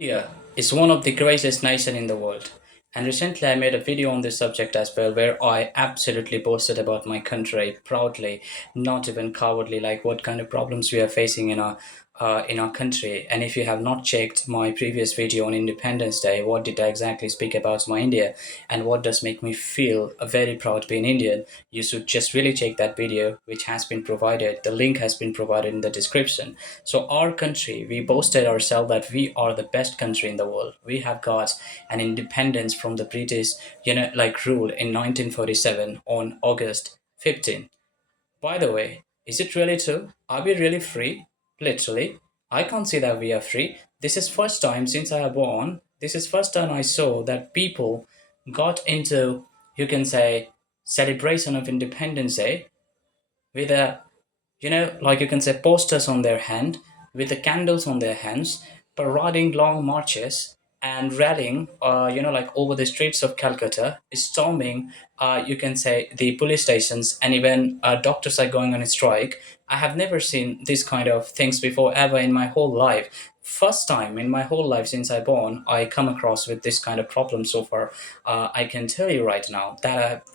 India is one of the greatest nations in the world. And recently I made a video on this subject as well where I absolutely boasted about my country proudly, not even cowardly, like what kind of problems we are facing in our country. And if you have not checked my previous video on Independence Day, what did I exactly speak about my India and what does make me feel very proud being Indian, you should just really check that video which has been provided. The link has been provided in the description. So our country, we boasted ourselves that we are the best country in the world. We have got an independence from the British, like rule in 1947 on August 15. By the way, is it really true? Are we really free? Literally, I can't say that we are free. This is first time since I have born. This is first time I saw that people got into, you can say, celebration of Independence Day with a, like you can say, posters on their hand, with the candles on their hands, parading long marches and rallying, like over the streets of Calcutta, storming, you can say, the police stations, and even doctors are going on a strike. I have never seen this kind of things before ever in my whole life. First time in my whole life since I born, I come across with this kind of problem so far. I can tell you right now that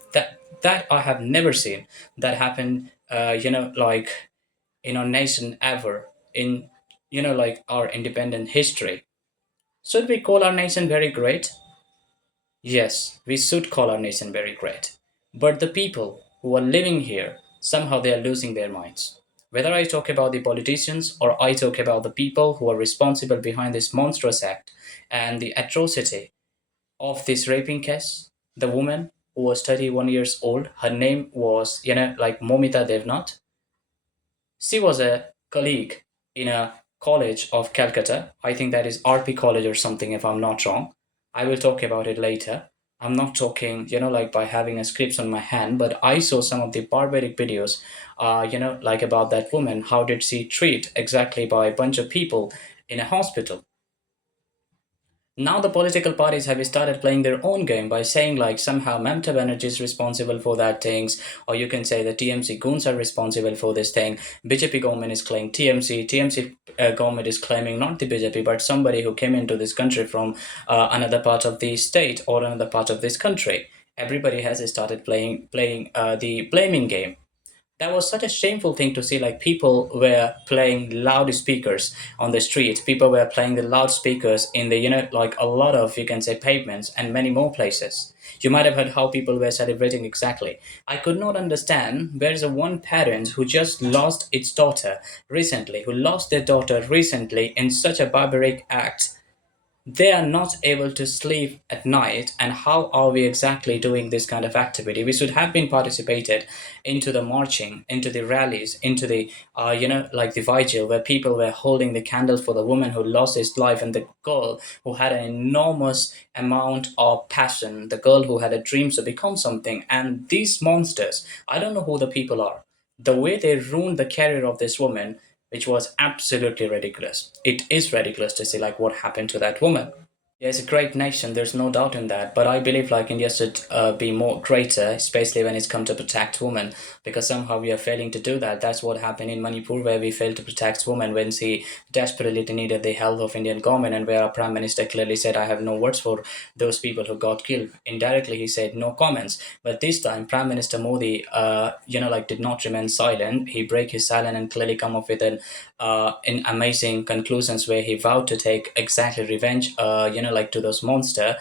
that I have never seen that happen. Like in our nation ever in like our independent history. Should we call our nation very great? Yes, we should call our nation very great. But the people who are living here, somehow they are losing their minds. Whether I talk about the politicians or I talk about the people who are responsible behind this monstrous act and the atrocity of this raping case, the woman who was 31 years old, her name was, like Momita Devnath. She was a colleague in a college of Calcutta. I think that is RP College or something, if I'm not wrong. I will talk about it later. I'm not talking, like by having a script on my hand, but I saw some of the barbaric videos, like about that woman. How did she treat exactly by a bunch of people in a hospital? Now the political parties have started playing their own game by saying like somehow Mamta Banerjee is responsible for that things, or you can say the TMC goons are responsible for this thing. BJP government is claiming TMC government is claiming not the BJP but somebody who came into this country from another part of the state or another part of this country. Everybody has started playing the blaming game. That was such a shameful thing to see, like people were playing loudspeakers on the street, people were playing the loudspeakers in the, like a lot of, you can say, pavements and many more places. You might have heard how people were celebrating exactly. I could not understand. There is a one parent who just lost its daughter recently, who lost their daughter recently in such a barbaric act. They are not able to sleep at night, and how are we exactly doing this kind of activity? We should have been participated into the marching, into the rallies, into the like the vigil where people were holding the candles for the woman who lost his life and the girl who had an enormous amount of passion, the girl who had a dream to become something. And these monsters, I don't know who the people are, the way they ruined the career of this woman, which was absolutely ridiculous. It is ridiculous to see like what happened to that woman. Yeah, it's a great nation. There's no doubt in that. But I believe like India should be more greater, especially when it's come to protect women, because somehow we are failing to do that. That's what happened in Manipur, where we failed to protect women when she desperately needed the help of Indian government, and where our prime minister clearly said, "I have no words for those people who got killed." Indirectly, he said no comments. But this time, Prime Minister Modi, like did not remain silent. He break his silence and clearly come up with an amazing conclusions where he vowed to take exactly revenge, like to those monster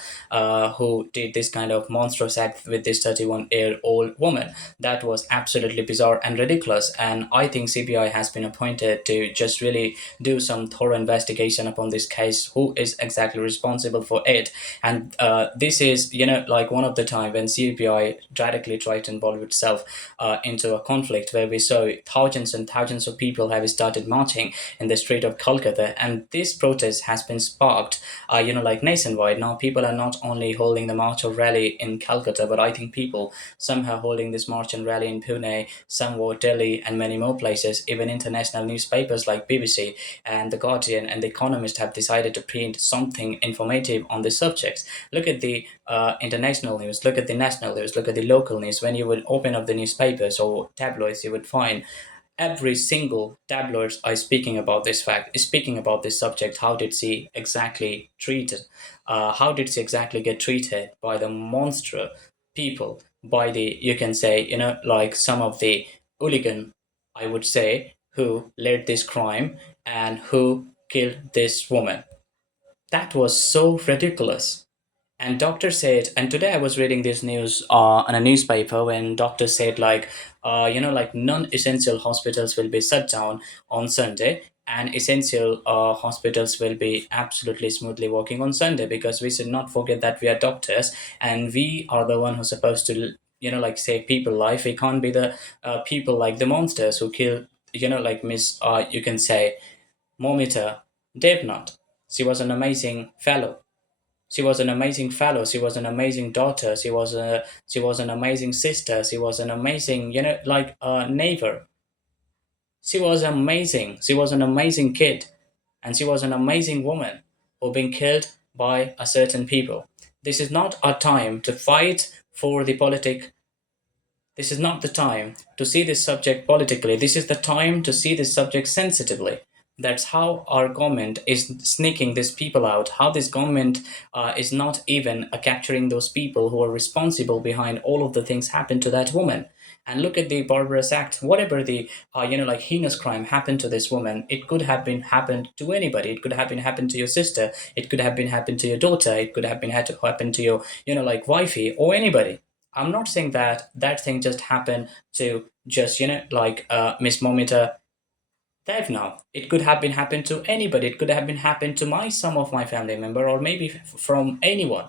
who did this kind of monstrous act with this 31-year-old woman. That was absolutely bizarre and ridiculous. And I think CBI has been appointed to just really do some thorough investigation upon this case. Who is exactly responsible for it? And this is, like one of the time when CBI directly tried to involve itself into a conflict where we saw thousands and thousands of people have started marching in the street of Kolkata, and this protest has been sparked, like nationwide. Now people are not only holding the march or rally in Calcutta, but I think people somehow holding this march and rally in Pune, somewhat Delhi, and many more places. Even international newspapers like BBC and The Guardian and The Economist have decided to print something informative on this subject. Look at the international news, look at the national news, look at the local news. When you would open up the newspapers or tabloids, you would find Every single tabloids are speaking about this fact, is speaking about this subject. How did she exactly treated? How did she exactly get treated by the monster people? By the, you can say, like some of the hooligan, I would say, who led this crime and who killed this woman. That was so ridiculous. And doctor said, and today I was reading this news on a newspaper when doctor said like, like non-essential hospitals will be shut down on Sunday, and essential hospitals will be absolutely smoothly working on Sunday, because we should not forget that we are doctors and we are the one who's supposed to, like save people life. We can't be the people like the monsters who kill, like Miss, you can say, Momita Devnath. She was an amazing fellow. She was an amazing fellow. She was an amazing daughter. She was an amazing sister. She was an amazing, like neighbor. She was amazing. She was an amazing kid, and she was an amazing woman who been killed by a certain people. This is not a time to fight for the politic. This is not the time to see this subject politically. This is the time to see this subject sensitively. That's how our government is sneaking these people out. How this government is not even capturing those people who are responsible behind all of the things happened to that woman. And look at the barbarous act. Whatever the like heinous crime happened to this woman, it could have been happened to anybody. It could have been happened to your sister. It could have been happened to your daughter. It could have been had to happen to your like wifey or anybody. I'm not saying that that thing just happened to just, like Miss Momita Dev now. It could have been happened to anybody. It could have been happened to my some of my family member, or maybe from anyone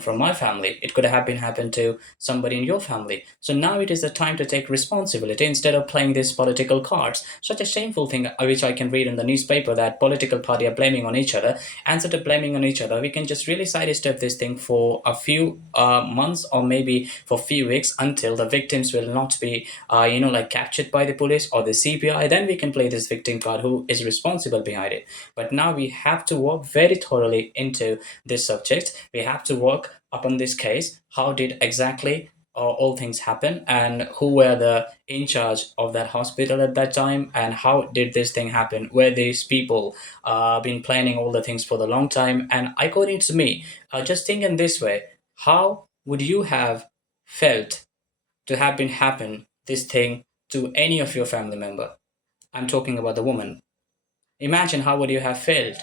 from my family. It could have been happened to somebody in your family. So now it is the time to take responsibility instead of playing these political cards. Such a shameful thing, which I can read in the newspaper, that political party are blaming on each other. And instead of blaming on each other, we can just really sidestep this thing for a few months, or maybe for a few weeks, until the victims will not be, like captured by the police or the CBI. Then we can play this victim card, who is responsible behind it. But now we have to work very thoroughly into this subject. We have to work upon this case. How did exactly all things happen, and who were the in charge of that hospital at that time, and how did this thing happen? Were these people been planning all the things for the long time? And according to me, just think in this way: how would you have felt to have been happen this thing to any of your family member? I'm talking about the woman. Imagine how would you have felt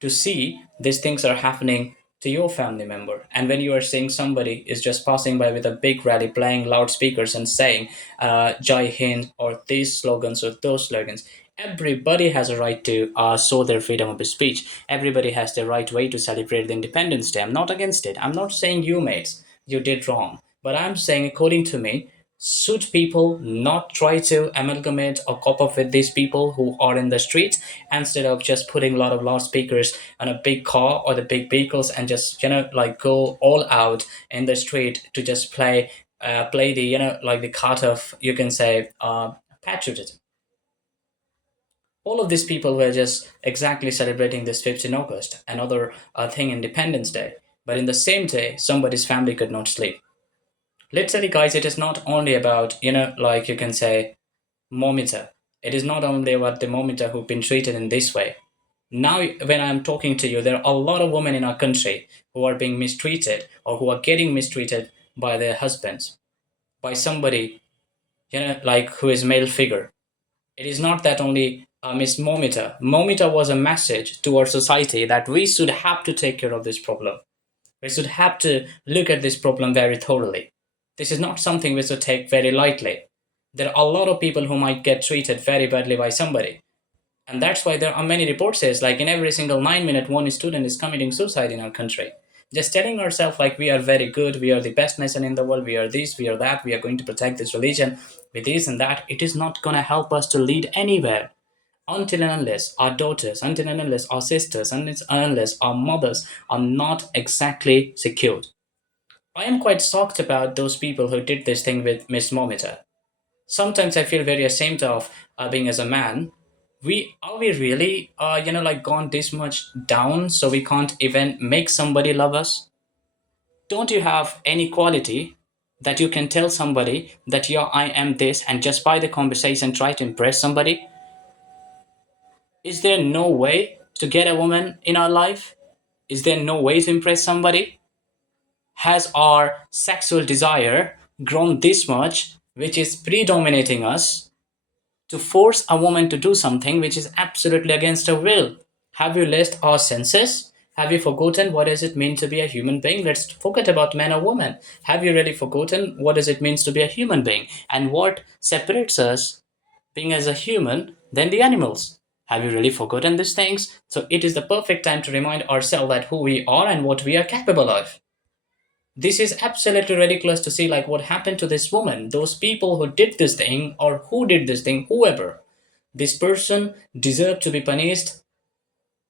to see these things are happening to your family member. And when you are seeing somebody is just passing by with a big rally, playing loudspeakers and saying Jai Hind or these slogans or those slogans, everybody has a right to show their freedom of speech. Everybody has the right way to celebrate the Independence Day. I'm not against it. I'm not saying you mates, you did wrong. But I'm saying, according to me, should people not try to amalgamate or cope up with these people who are in the streets, instead of just putting a lot of loudspeakers on a big car or the big vehicles, and just like go all out in the street to just play the like the card of, you can say, patriotism. All of these people were just exactly celebrating this 15 August, another thing, Independence Day. But in the same day, somebody's family could not sleep. Literally, guys, it is not only about, like you can say, Momita. It is not only about the Momita who've been treated in this way. Now, when I'm talking to you, there are a lot of women in our country who are being mistreated, or who are getting mistreated by their husbands, by somebody, like who is male figure. It is not that only Miss Momita. Momita was a message to our society that we should have to take care of this problem. We should have to look at this problem very thoroughly. This is not something we should take very lightly. There are a lot of people who might get treated very badly by somebody. And that's why there are many reports says like in every single 9 minute one student is committing suicide in our country. Just telling ourselves like we are very good, we are the best nation in the world, we are this, we are that, we are going to protect this religion with this and that. It is not going to help us to lead anywhere until and unless our daughters, until and unless our sisters, until and unless our mothers are not exactly secured. I am quite shocked about those people who did this thing with Miss Momita. Sometimes I feel very ashamed of being as a man. We really like gone this much down so we can't even make somebody love us? Don't you have any quality? that you can tell somebody that, yeah, I am this, and just by the conversation try to impress somebody? Is there no way to get a woman in our life? Is there no way to impress somebody? Has our sexual desire grown this much, which is predominating us to force a woman to do something which is absolutely against her will? Have you lost our senses? Have you forgotten what does it mean to be a human being? Let's forget about man or woman. Have you really forgotten what does it means to be a human being and what separates us being as a human than the animals? Have you really forgotten these things? So it is the perfect time to remind ourselves that who we are and what we are capable of. This is absolutely ridiculous to see like what happened to this woman, those people who did this thing or who did this thing, whoever. This person deserved to be punished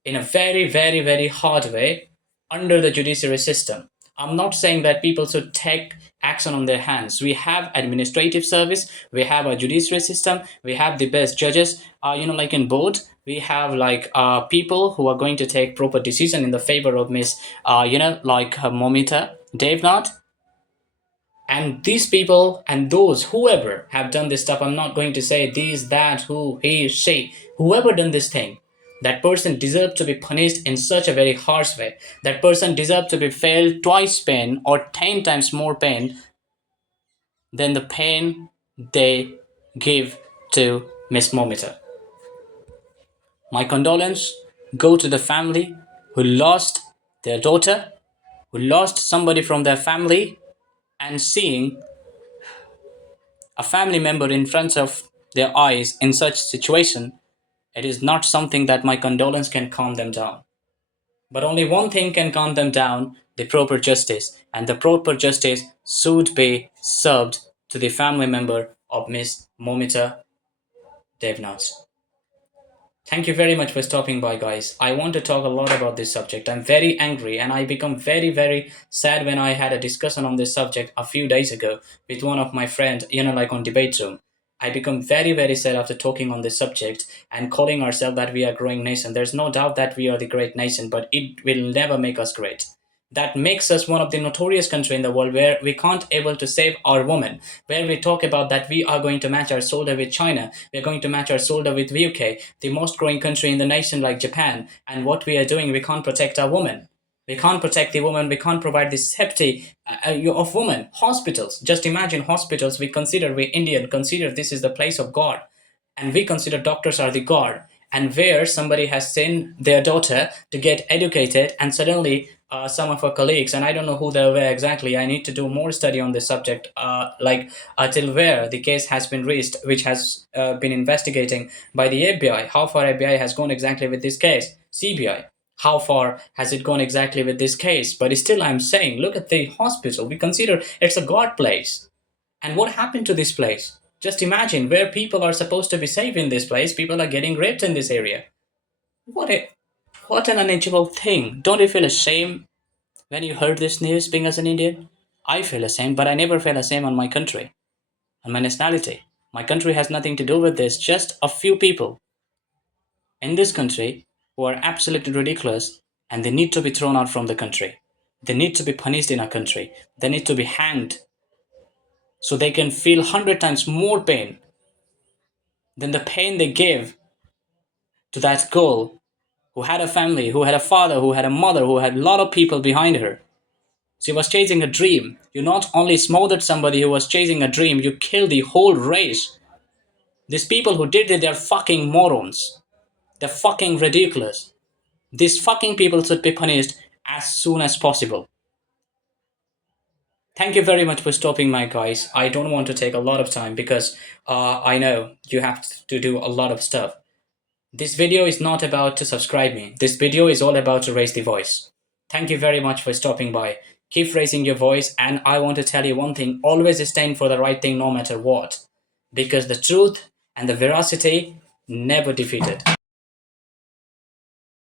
in a very, very, very hard way under the judiciary system. I'm not saying that people should take action on their hands. We have administrative service, we have a judiciary system, we have the best judges, like in board. We have like people who are going to take proper decision in the favor of Miss, Momita Devnath. And these people and those whoever have done this stuff, I'm not going to say these, that, who, he, she, whoever done this thing, that person deserves to be punished in such a very harsh way. That person deserves to be felt twice pain or 10 times more pain than the pain they give to Miss Momita. My condolence go to the family who lost their daughter, who lost somebody from their family, and seeing a family member in front of their eyes in such situation, it is not something that my condolence can calm them down. But only one thing can calm them down, the proper justice. And the proper justice should be served to the family member of Miss Momita Devnath. Thank you very much for stopping by, guys. I want to talk a lot about this subject. I'm very angry and I become very, very sad when I had a discussion on this subject a few days ago with one of my friends, like on debate room. I become very, very sad after talking on this subject and calling ourselves that we are growing nation. There's no doubt that we are the great nation, but it will never make us great. That makes us one of the notorious country in the world where we can't able to save our women, where we talk about that we are going to match our shoulder with China, we're going to match our shoulder with UK, the most growing country in the nation like Japan, and what we are doing, we can't protect our women. We can't protect the woman, we can't provide the safety of women. Hospitals, just imagine hospitals, we Indian consider this is the place of God, and we consider doctors are the god, and where somebody has sent their daughter to get educated and suddenly some of our colleagues, and I don't know who they were exactly, I need to do more study on this subject, till where the case has been reached, which has been investigating by the FBI, how far FBI has gone exactly with this case, CBI, how far has it gone exactly with this case. But still I'm saying, look at the hospital, we consider it's a god place, and what happened to this place? Just imagine, where people are supposed to be safe in this place, people are getting raped in this area. What a what an unachievable thing. Don't you feel ashamed when you heard this news being as an Indian? I feel ashamed, but I never feel ashamed on my country, on my nationality. My country has nothing to do with this, just a few people in this country who are absolutely ridiculous, and they need to be thrown out from the country. They need to be punished in our country. They need to be hanged so they can feel 100 times more pain than the pain they gave to that girl who had a family, who had a father, who had a mother, who had a lot of people behind her. She was chasing a dream. You not only smothered somebody who was chasing a dream, you killed the whole race. These people who did it, they're fucking morons. They're fucking ridiculous. These fucking people should be punished as soon as possible. Thank you very much for stopping my guys. I don't want to take a lot of time because I know you have to do a lot of stuff. This video is not about to subscribe me. This video is all about to raise the voice. Thank you very much for stopping by. Keep raising your voice, and I want to tell you one thing, always stand for the right thing no matter what. Because the truth and the veracity never defeated.